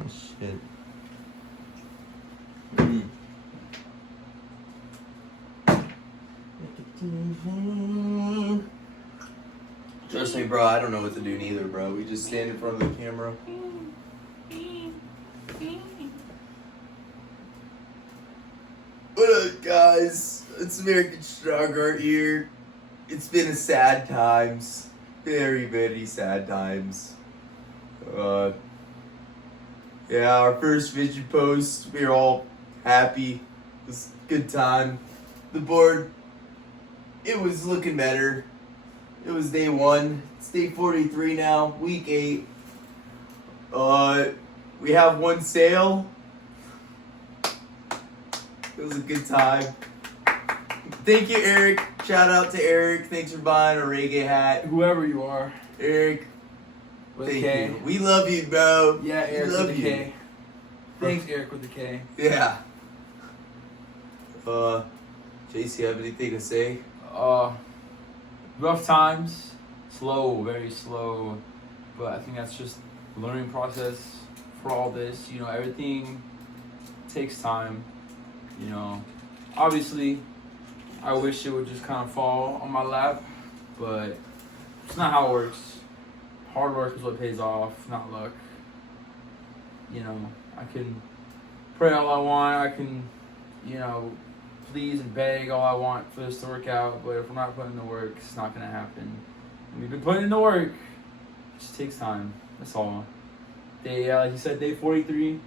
Oh shit. Trust me, bro, I don't know what to do neither, bro. We just stand in front of the camera. What up, guys? It's American Stronger here. It's been a sad times. Very, very sad times. Yeah, our first vision post, we were all happy. It was a good time. The board, it was looking better. It was day 1. It's day 43 now, week 8. We have one sale. It was a good time. Thank you, Eric. Shout out to Eric. Thanks for buying a reggae hat. Whoever you are. Eric, With thank a K. you. We love you, bro. Yeah, Eric we love with a K. Thanks, Eric with a K. Yeah. JC, have anything to say? Rough times. Slow, very slow. But I think that's just a learning process for all this. You know, everything takes time. You know, obviously, I wish it would just kind of fall on my lap, but it's not how it works. Hard work is what pays off, not luck. You know, I can pray all I want, I can, you know, please and beg all I want for this to work out, but if we're not putting in the work, it's not going to happen. And we've been putting in the work, it just takes time, that's all. Like you said, day 43,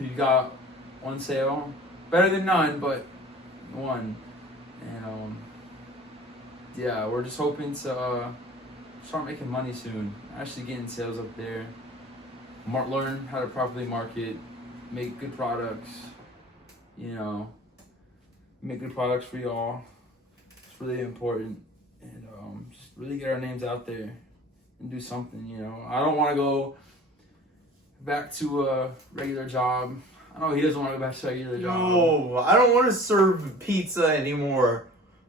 you got one sale. Better than none, but one. And yeah, we're just hoping to start making money soon. Actually getting sales up there. Learn how to properly market, make good products. You know, make good products for y'all. It's really important, and just really get our names out there and do something. You know, I don't want to go back to a regular job. I know he doesn't want to go back to a regular job. No, I don't want to serve pizza anymore.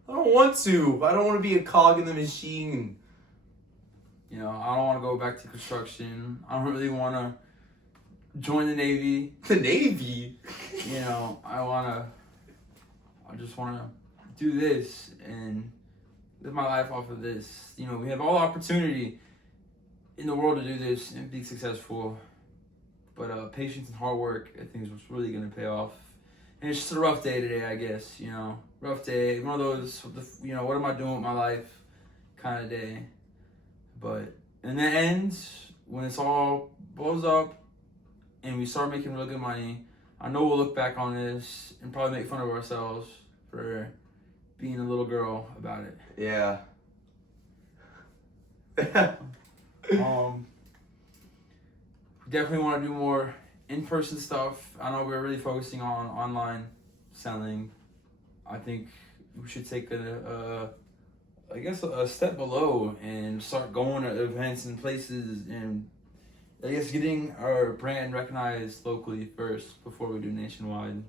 I don't want to. I don't want to be a cog in the machine. You know, I don't want to go back to construction. I don't really want to join the Navy. The Navy? You know, I just want to do this and live my life off of this. You know, we have all the opportunity in the world to do this and be successful. But patience and hard work, I think, is what's really going to pay off. And it's just a rough day today, I guess, you know. Rough day. One of those, you know, what am I doing with my life kind of day. But in the end, when it's all blows up and we start making real good money, I know we'll look back on this and probably make fun of ourselves for being a little girl about it. Yeah. Definitely want to do more in-person stuff. I know we're really focusing on online selling. I think we should take a step below and start going to events and places and I guess getting our brand recognized locally first before we do nationwide.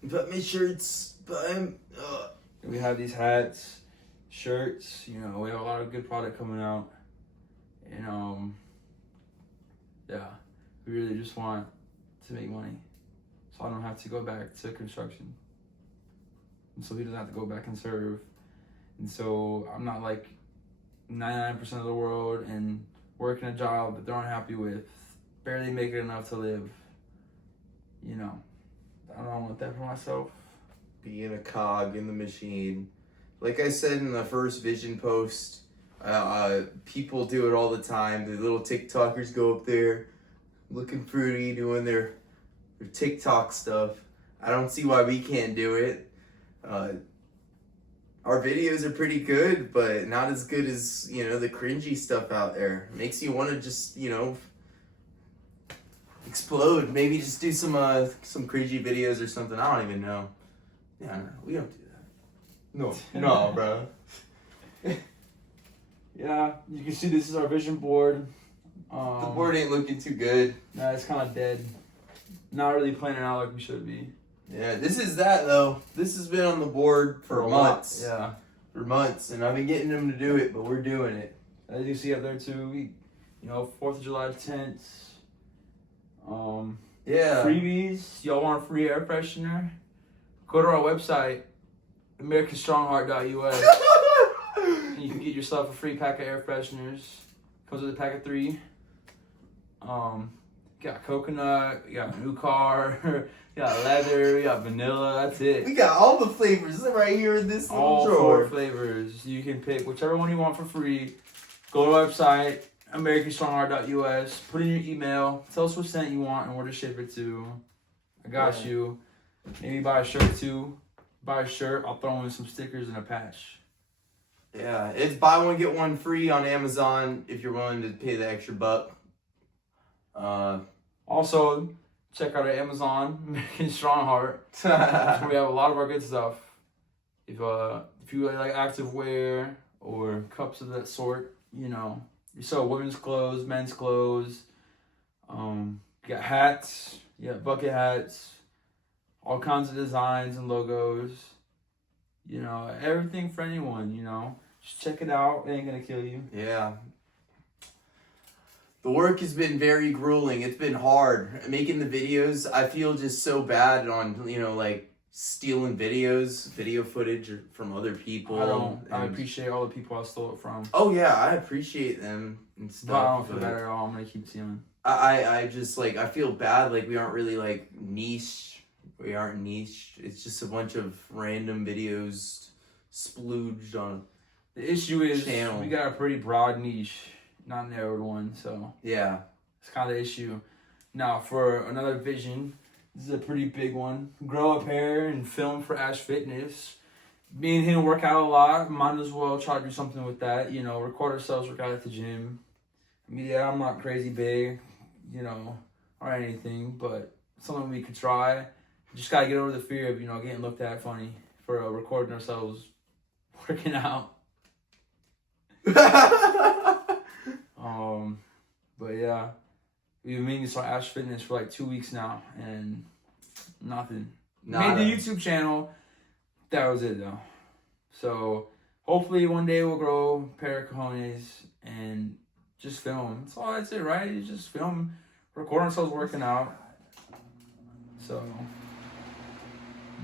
But my shirts, We have these hats, shirts, you know, we have a lot of good product coming out. And yeah, we really just want to make money. So I don't have to go back to construction. And so he doesn't have to go back and serve. And so I'm not like 99% of the world and working a job that they're unhappy with, barely making enough to live. You know, I don't want that for myself. being a cog in the machine. Like I said in the first vision post, people do it all the time. The little TikTokers go up there looking fruity, doing their TikTok stuff. I don't see why we can't do it. Our videos are pretty good, but not as good as, you know, the cringy stuff out there. Makes you want to just, you know, explode. Maybe just do some cringy videos or something. I don't even know. Yeah, no, we don't do that. No, bro. Yeah, you can see this is our vision board. The board ain't looking too good. Nah, it's kind of dead. Not really planning out like we should be. Yeah, this is that though. This has been on the board for months. Yeah. For months, and I've been getting them to do it, but we're doing it. As you see up there too, 4th of July tents. Yeah. Freebies. Y'all want a free air freshener? Go to our website, americanstrongheart.us. And you can get yourself a free pack of air fresheners. Comes with a pack of 3. Got coconut, you got new car, you got leather, you got vanilla. That's it. We got all the flavors right here in this little All drawer. 4 flavors. You can pick whichever one you want for free. Go to our website, americanstrongheart.us. Put in your email. Tell us what scent you want and where to ship it to. I got you. Maybe buy a shirt too. Buy a shirt. I'll throw in some stickers and a patch. Yeah, it's buy one get one free on Amazon if you're willing to pay the extra $1. Also, check out our Amazon, American Strongheart. We have a lot of our good stuff. If you really like activewear or cups of that sort, you know, you sell women's clothes, men's clothes. You got hats, you got bucket hats, all kinds of designs and logos. You know, everything for anyone. You know, just check it out. It ain't gonna kill you. Yeah. The work has been very grueling. It's been hard. Making the videos, I feel just so bad on, like stealing video footage from other people. I appreciate all the people I stole it from. Oh yeah, I appreciate them and stuff. But I don't feel bad at all. I'm gonna keep stealing. I just I feel bad we aren't really niche. We aren't niche. It's just a bunch of random videos splooged on. The issue is channel. We got a pretty broad niche, not narrowed one, so yeah, it's kind of the issue. Now for another vision, this is a pretty big one. Grow up hair and film for Ash Fitness. Me and him work out a lot. Might as well try to do something with that. Record ourselves work out at the gym. I mean, yeah, I'm not crazy big, or anything, but something we could try. Just gotta get over the fear of getting looked at funny for recording ourselves working out. But yeah, we've been meaning to start Ash Fitness for 2 weeks now, and nothing. Made the YouTube channel. That was it though. So hopefully one day we'll grow a pair of cojones and just film. That's it, right? You just film, record ourselves working out. So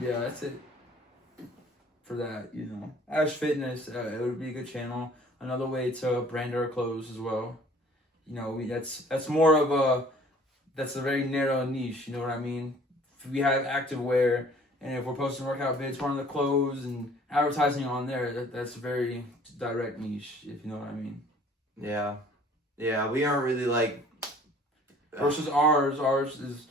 yeah, that's it for that. Ash Fitness. It would be a good channel. Another way to brand our clothes as well. That's more of that's a very narrow niche. You know what I mean? If we have activewear, and if we're posting workout vids on the clothes and advertising on there, that's a very direct niche. If you know what I mean? Yeah, we aren't really versus ours. Ours is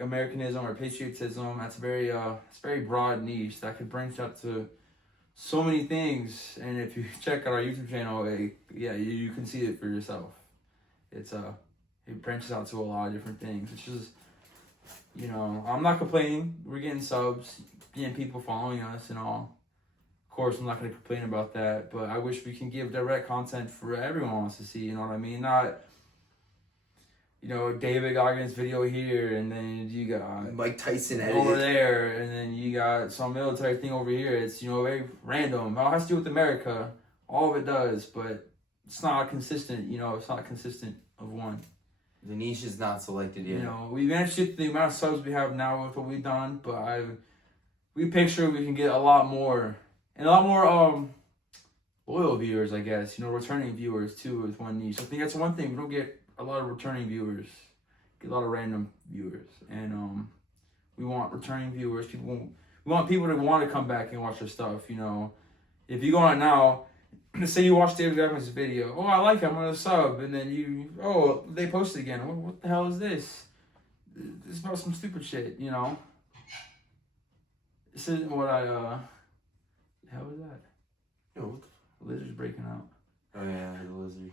Americanism or patriotism. That's very it's very broad niche that could branch out to so many things. And if you check out our YouTube channel, you can see it for yourself. It branches out to a lot of different things. It's just I'm not complaining. We're getting subs, getting people following us and all. Of course, I'm not going to complain about that, but I wish we can give direct content for everyone wants to see. You know what I mean? Not David Goggins video here, and then you got Mike Tyson edit over there, and then you got some military thing over here. It's very random. It all has to do with America. All of it does, but it's not consistent. It's not consistent of one. The niche is not selected yet. We managed to get the amount of subs we have now with what we've done, but we picture we can get a lot more and a lot more loyal viewers, I guess. Returning viewers too with one niche. I think that's one thing we don't get. A lot of returning viewers, get a lot of random viewers, and we want returning viewers. We want people to want to come back and watch our stuff. If you go on now, let's say you watch David Goggins' video. Oh, I like it. I'm gonna sub, and then they post it again. What the hell is this? This is about some stupid shit. This isn't what I. How was that? Yo, the lizard's breaking out. Oh yeah, the lizard.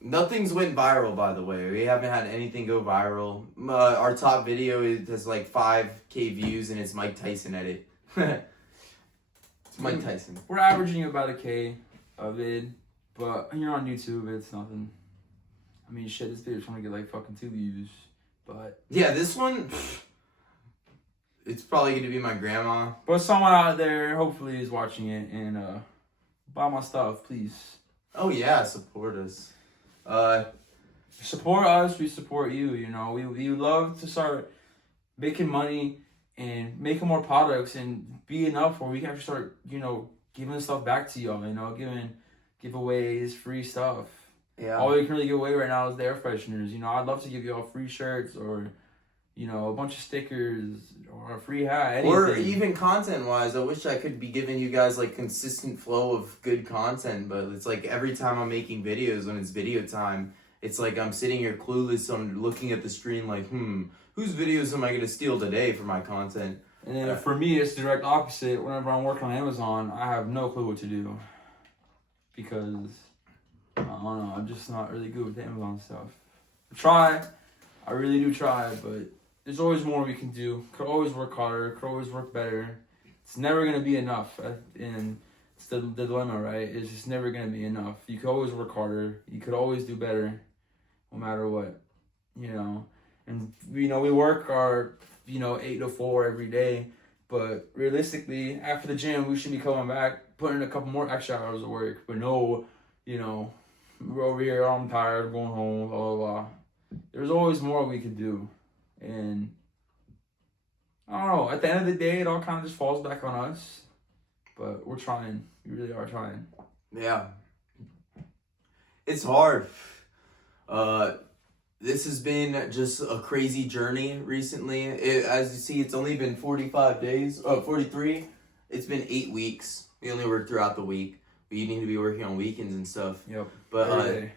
Nothing's went viral, by the way. We haven't had anything go viral. Our top video has 5K views, and it's Mike Tyson edit. It's Mike Tyson. We're averaging about 1K a vid, but here on YouTube, it's nothing. I mean, shit, this video's trying to get fucking 2 views, but yeah, this one, it's probably gonna be my grandma. But someone out there hopefully is watching it and buy my stuff, please. Oh yeah, support us. support us, we support you. You know, we love to start making money and making more products and be enough where we can actually start, you know, giving stuff back to y'all. You know, giving giveaways, free stuff. Yeah. All we can really give away right now is the air fresheners. You know, I'd love to give y'all free shirts or, you know, a bunch of stickers or a free hat. Anything. Or even content-wise, I wish I could be giving you guys, like, consistent flow of good content, but it's like every time I'm making videos, when it's video time, it's like I'm sitting here clueless on looking at the screen like, whose videos am I going to steal today for my content? And then for me, it's the direct opposite. Whenever I'm working on Amazon, I have no clue what to do. Because, I don't know, I'm just not really good with the Amazon stuff. I really do try, but there's always more we can do. Could always work harder, could always work better. It's never going to be enough. And it's the dilemma, right? It's just never going to be enough. You could always work harder. You could always do better, no matter what, you know. And, you know, we work our, 8 to 4 every day. But realistically, after the gym, we should be coming back, putting in a couple more extra hours of work. But no, we're over here, I'm tired, going home, blah, blah, blah. There's always more we could do. And I don't know, at the end of the day, it all kind of just falls back on us. But we're trying. We really are trying. Yeah. It's hard. This has been just a crazy journey recently. As you see, it's only been 45 days. 43. It's been 8 weeks. We only work throughout the week. We need to be working on weekends and stuff. Yep. But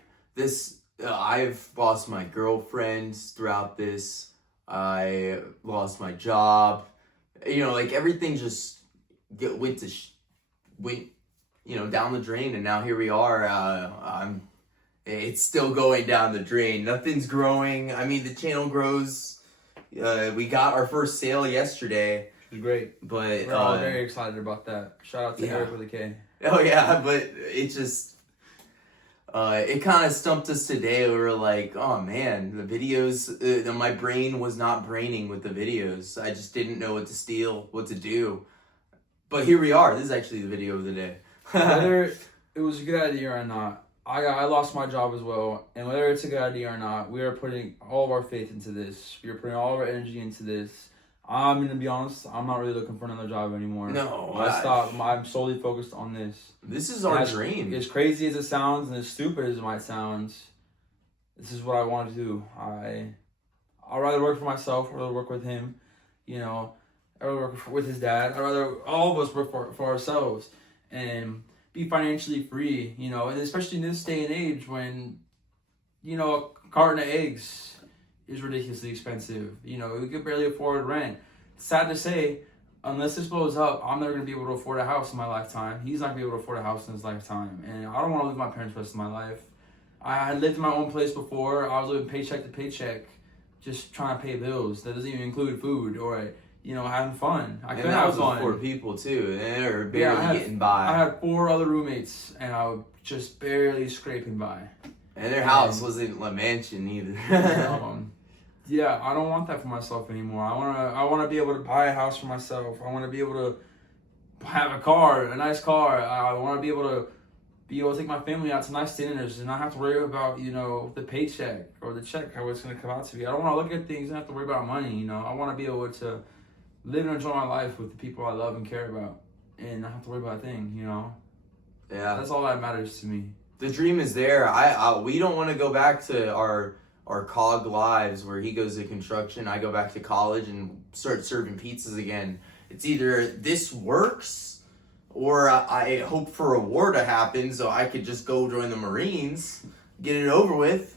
I've lost my girlfriend throughout this. I lost my job. Like everything just went down the drain, and now here we are. It's still going down the drain. Nothing's growing. I mean, the channel grows. We got our first sale yesterday. It was great. But we're all very excited about that. Shout out to Eric with a K. Oh yeah, but it just it kind of stumped us today. We were like, oh man, the videos. My brain was not braining with the videos. I just didn't know what to steal, what to do. But here we are. This is actually the video of the day. Whether it was a good idea or not, I lost my job as well, and whether it's a good idea or not, we are putting all of our faith into this. We are putting all of our energy into this. I'm going to be honest, I'm not really looking for another job anymore. No. I stopped. I'm solely focused on this. This is our dream. As crazy as it sounds and as stupid as it might sound, this is what I want to do. I'd rather work for myself, I'd rather work with him, I'd rather work with his dad. I'd rather all of us work for ourselves and be financially free, and especially in this day and age when, a carton of eggs is ridiculously expensive. We could barely afford rent. Sad to say, unless this blows up, I'm never going to be able to afford a house in my lifetime. He's not going to be able to afford a house in his lifetime. And I don't want to live with my parents the rest of my life. I had lived in my own place before. I was living paycheck to paycheck, just trying to pay bills. That doesn't even include food or, having fun. I couldn't have fun. 4 people too. They were barely getting by. I had 4 other roommates, and I was just barely scraping by. And their house wasn't a mansion either. Yeah, I don't want that for myself anymore. I want to be able to buy a house for myself. I want to be able to have a car, a nice car. I want to be able to take my family out to nice dinners and not have to worry about, the paycheck or the check, how it's going to come out to be. I don't want to look at things and have to worry about money, I want to be able to live and enjoy my life with the people I love and care about and not have to worry about a thing, Yeah. That's all that matters to me. The dream is there. We don't want to go back to our cog lives where he goes to construction, I go back to college and start serving pizzas again. It's either this works or I hope for a war to happen so I could just go join the Marines, get it over with.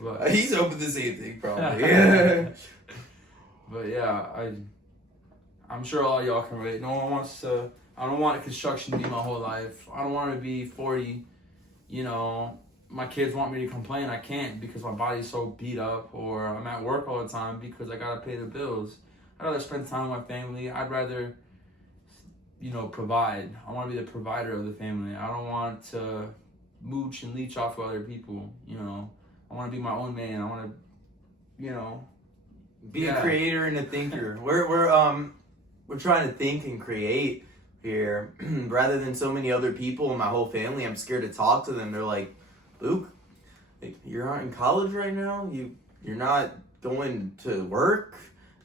But he's hoping the same thing probably. But yeah, I'm sure a lot of y'all can relate. I don't want construction to be my whole life. I don't want to be 40, my kids want me to complain. I can't because my body's so beat up, or I'm at work all the time because I gotta pay the bills. I'd rather spend time with my family. I'd rather, provide. I want to be the provider of the family. I don't want to mooch and leech off of other people. I want to be my own man. I want to, be a creator and a thinker. We're trying to think and create here rather than so many other people in my whole family. I'm scared to talk to them. They're like, Luke, you're not in college right now. You're not going to work.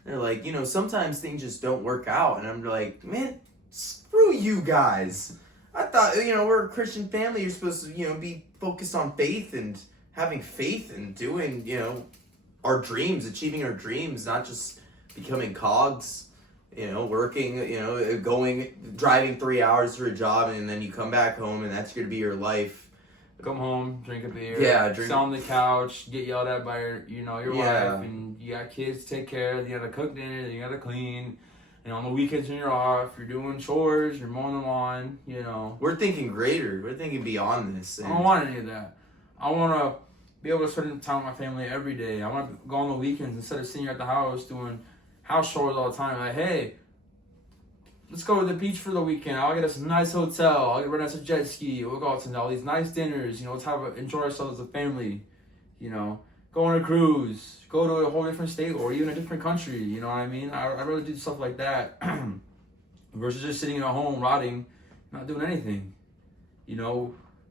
They're like, sometimes things just don't work out, and I'm like, man, screw you guys. I thought, we're a Christian family. You're supposed to, be focused on faith and having faith and doing, our dreams, achieving our dreams, not just becoming cogs, working, driving 3 hours to a job, and then you come back home and that's going to be your life. Come home, drink a beer, sit on the couch, get yelled at by your wife, and you got kids to take care of, you gotta cook dinner, you gotta clean, on the weekends when you're off, you're doing chores, you're mowing the lawn, We're thinking greater, we're thinking beyond this. I don't want any of that. I want to be able to spend time with my family every day. I want to go on the weekends instead of sitting here at the house doing house chores all the time. Like, hey, let's go to the beach for the weekend. I'll get us a nice hotel. I'll rent us a jet ski. We'll go out to all these nice dinners. Let's enjoy ourselves as a family. Go on a cruise. Go to a whole different state or even a different country. You know what I mean? I'd rather do stuff like that versus just sitting at home rotting, not doing anything.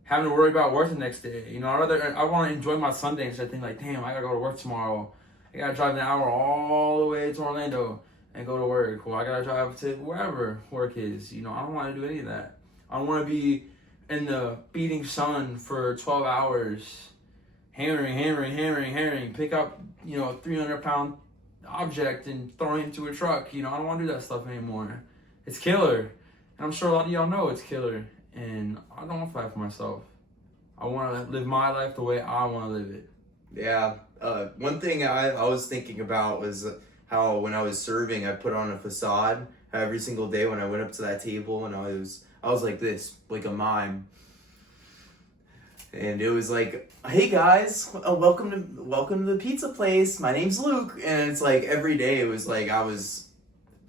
Having to worry about work the next day. I want to enjoy my Sunday instead of thinking like, damn, I gotta go to work tomorrow. I gotta drive an hour all the way to Orlando and go to work. Well, I gotta drive to wherever work is. I don't want to do any of that. I don't want to be in the beating sun for 12 hours, hammering, pick up, a 300-pound object and throw it into a truck. I don't want to do that stuff anymore. It's killer. And I'm sure a lot of y'all know it's killer. And I don't want to fight for myself. I want to live my life the way I want to live it. Yeah. One thing I was thinking about was how when I was serving, I put on a facade every single day when I went up to that table, and I was like this, like a mime. And it was like, hey guys, welcome to the pizza place. My name's Luke. And it's like every day it was like I was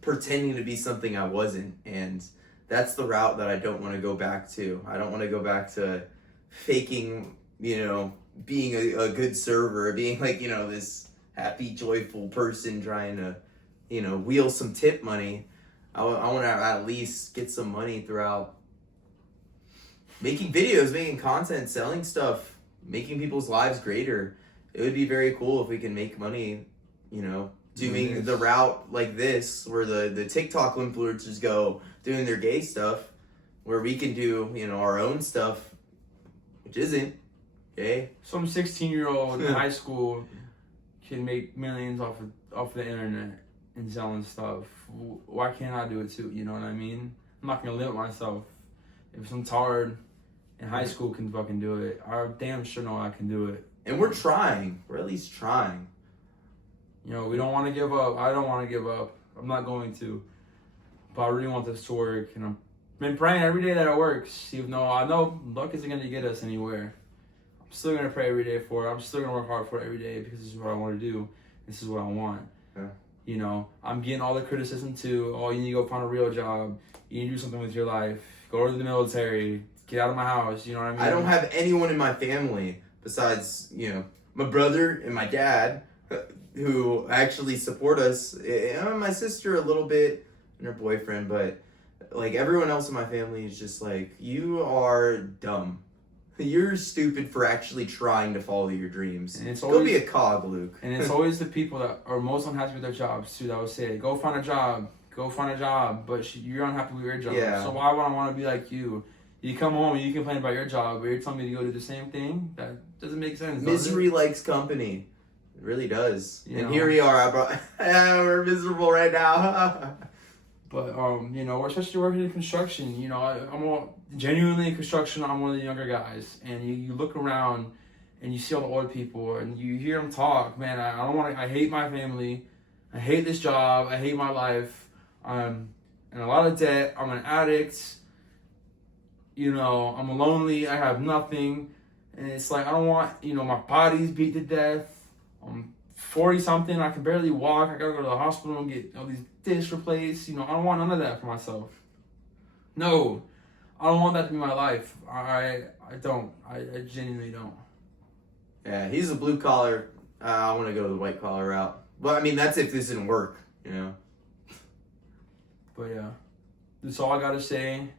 pretending to be something I wasn't. And that's the route that I don't want to go back to. I don't want to go back to faking, being a good server, being like, this happy, joyful person trying to, wheel some tip money. I want to at least get some money throughout making videos, making content, selling stuff, making people's lives greater. It would be very cool if we can make money, doing the route like this, where the TikTok influencers go, doing their gay stuff, where we can do, our own stuff, which isn't gay. Some 16-year-old in high school can make millions off the internet and selling stuff. Why can't I do it too? You know what I mean? I'm not gonna limit myself. If some tard in high school can fucking do it, I damn sure know I can do it. And we're trying. We're at least trying. We don't want to give up. I don't want to give up. I'm not going to. But I really want this to work, and I've been praying every day that it works, even though I know luck isn't going to get us anywhere. I'm still going to pray every day for it. I'm still going to work hard for it every day because this is what I want to do. This is what I want. Yeah. I'm getting all the criticism too. Oh, you need to go find a real job. You need to do something with your life. Go to the military. Get out of my house. You know what I mean? I don't have anyone in my family besides, my brother and my dad who actually support us. My sister a little bit, and her boyfriend, but like everyone else in my family is just like, you are dumb. You're stupid for actually trying to follow your dreams. And go be a cog, Luke. And it's always the people that are most unhappy with their jobs too that would say, go find a job, but you're unhappy with your job. Yeah. So why would I want to be like you? You come home and you complain about your job, but you're telling me to go do the same thing? That doesn't make sense. Misery likes company. It really does. And here we are. We're miserable right now. But, we're especially working in construction. I'm genuinely in construction. I'm one of the younger guys. And you look around and you see all the old people and you hear them talk. Man, I hate my family. I hate this job. I hate my life. I'm in a lot of debt. I'm an addict. I'm lonely. I have nothing. And it's like, I don't want, my body's beat to death. I'm 40-something. I can barely walk. I gotta go to the hospital and get all these discs replaced. I don't want none of that for myself. No, I don't want that to be my life. I don't. I genuinely don't. Yeah, he's a blue collar. I want to go the white collar route. Well, I mean, that's if this didn't work, But yeah, that's all I gotta say.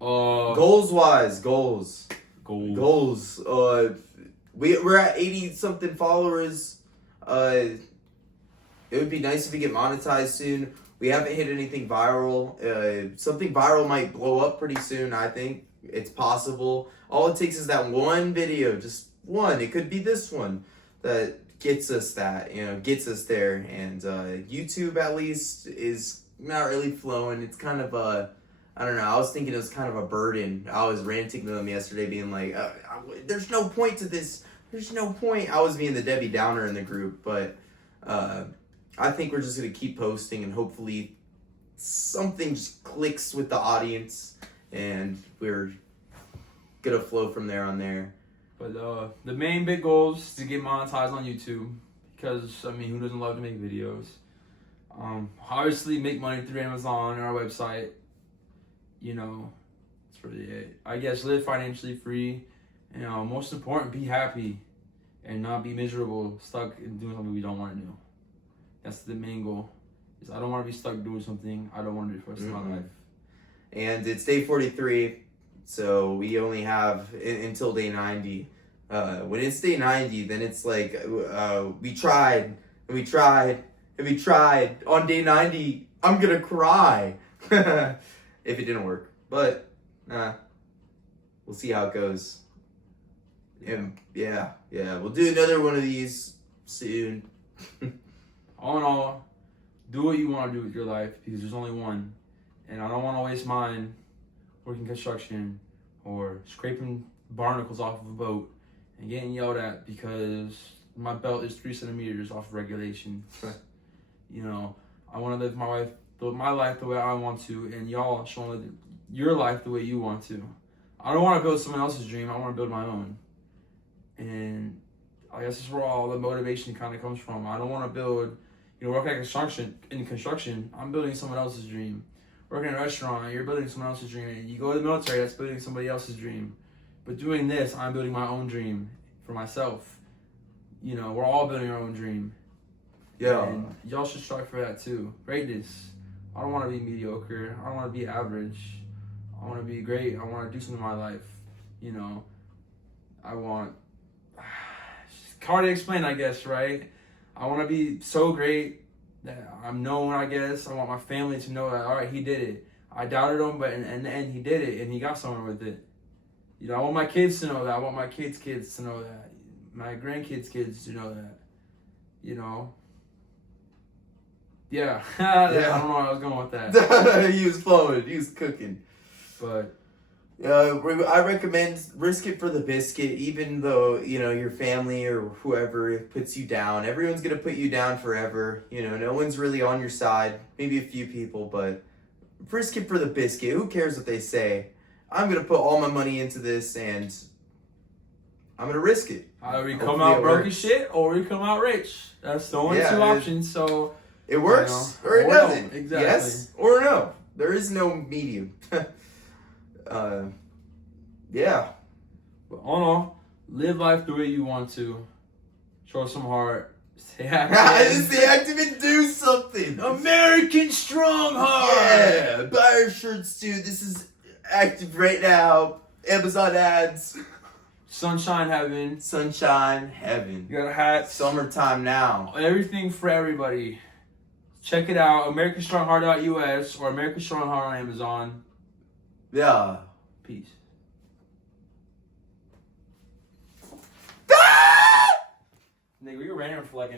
Goals. we're at 80 something followers. It would be nice if we get monetized soon. We haven't hit anything viral. Something viral might blow up pretty soon. I think it's possible. All it takes is that one video, just one. It could be this one that gets us gets us there. And YouTube at least is not really flowing. It's kind of I don't know. I was thinking it was kind of a burden. I was ranting to them yesterday, being like, "There's no point to this. There's no point." I was being the Debbie Downer in the group, but I think we're just gonna keep posting, and hopefully something just clicks with the audience, and we're gonna flow from there on there. But the main big goal is to get monetized on YouTube, because I mean, who doesn't love to make videos? Obviously, make money through Amazon and our website. You know, that's really it. I guess live financially free. You know, most important, be happy and not be miserable, stuck in doing something we don't want to do. That's the main goal. Is I don't want to be stuck doing something I don't want to do for the rest of my life. And it's day 43, so we only have until day 90. When it's day 90, then it's like we tried and we tried and we tried. On day 90, I'm gonna cry if it didn't work. But we'll see how it goes. And yeah, we'll do another one of these soon. All in all, do what you want to do with your life, because there's only one. And I don't want to waste mine working construction or scraping barnacles off of a boat and getting yelled at because my belt is 3 centimeters off of regulation. You know, I want to live my life the way I want to, and y'all should live your life the way you want to. I don't want to build someone else's dream. I want to build my own. And I guess that's where all the motivation kind of comes from. I don't want to build, working at construction, I'm building someone else's dream. Working in a restaurant, you're building someone else's dream. And you go to the military, that's building somebody else's dream. But doing this, I'm building my own dream for myself. We're all building our own dream. Yeah. And y'all should strive for that too. Greatness. I don't want to be mediocre. I don't want to be average. I want to be great. I want to do something in my life. I want... It's hard to explain, I guess, right? I want to be so great that I'm known, I guess. I want my family to know that, all right, he did it. I doubted him, but in the end, he did it, and he got somewhere with it. I want my kids to know that. I want my kids' kids to know that. My grandkids' kids to know that. Yeah. I don't know where I was going with that. He was flowing. He was cooking. But... I recommend risk it for the biscuit, even though, your family or whoever puts you down. Everyone's going to put you down forever. No one's really on your side. Maybe a few people, but risk it for the biscuit. Who cares what they say? I'm going to put all my money into this, and I'm going to risk it. Either we come out broke as shit, or we come out rich. That's the only two options, so... It works, or it doesn't. No. Exactly. Yes or no. There is no medium. Yeah. But all in all, live life the way you want to. Show some heart. Stay active. Stay active and do something. American Strong Heart. Yeah. Buy our shirts too. This is active right now. Amazon ads. Sunshine Heaven. Sunshine Heaven. You got a hat. Summertime now. Everything for everybody. Check it out. AmericanStrongHeart.us or American Strong Heart on Amazon. Yeah. Peace. Nigga, we were random for like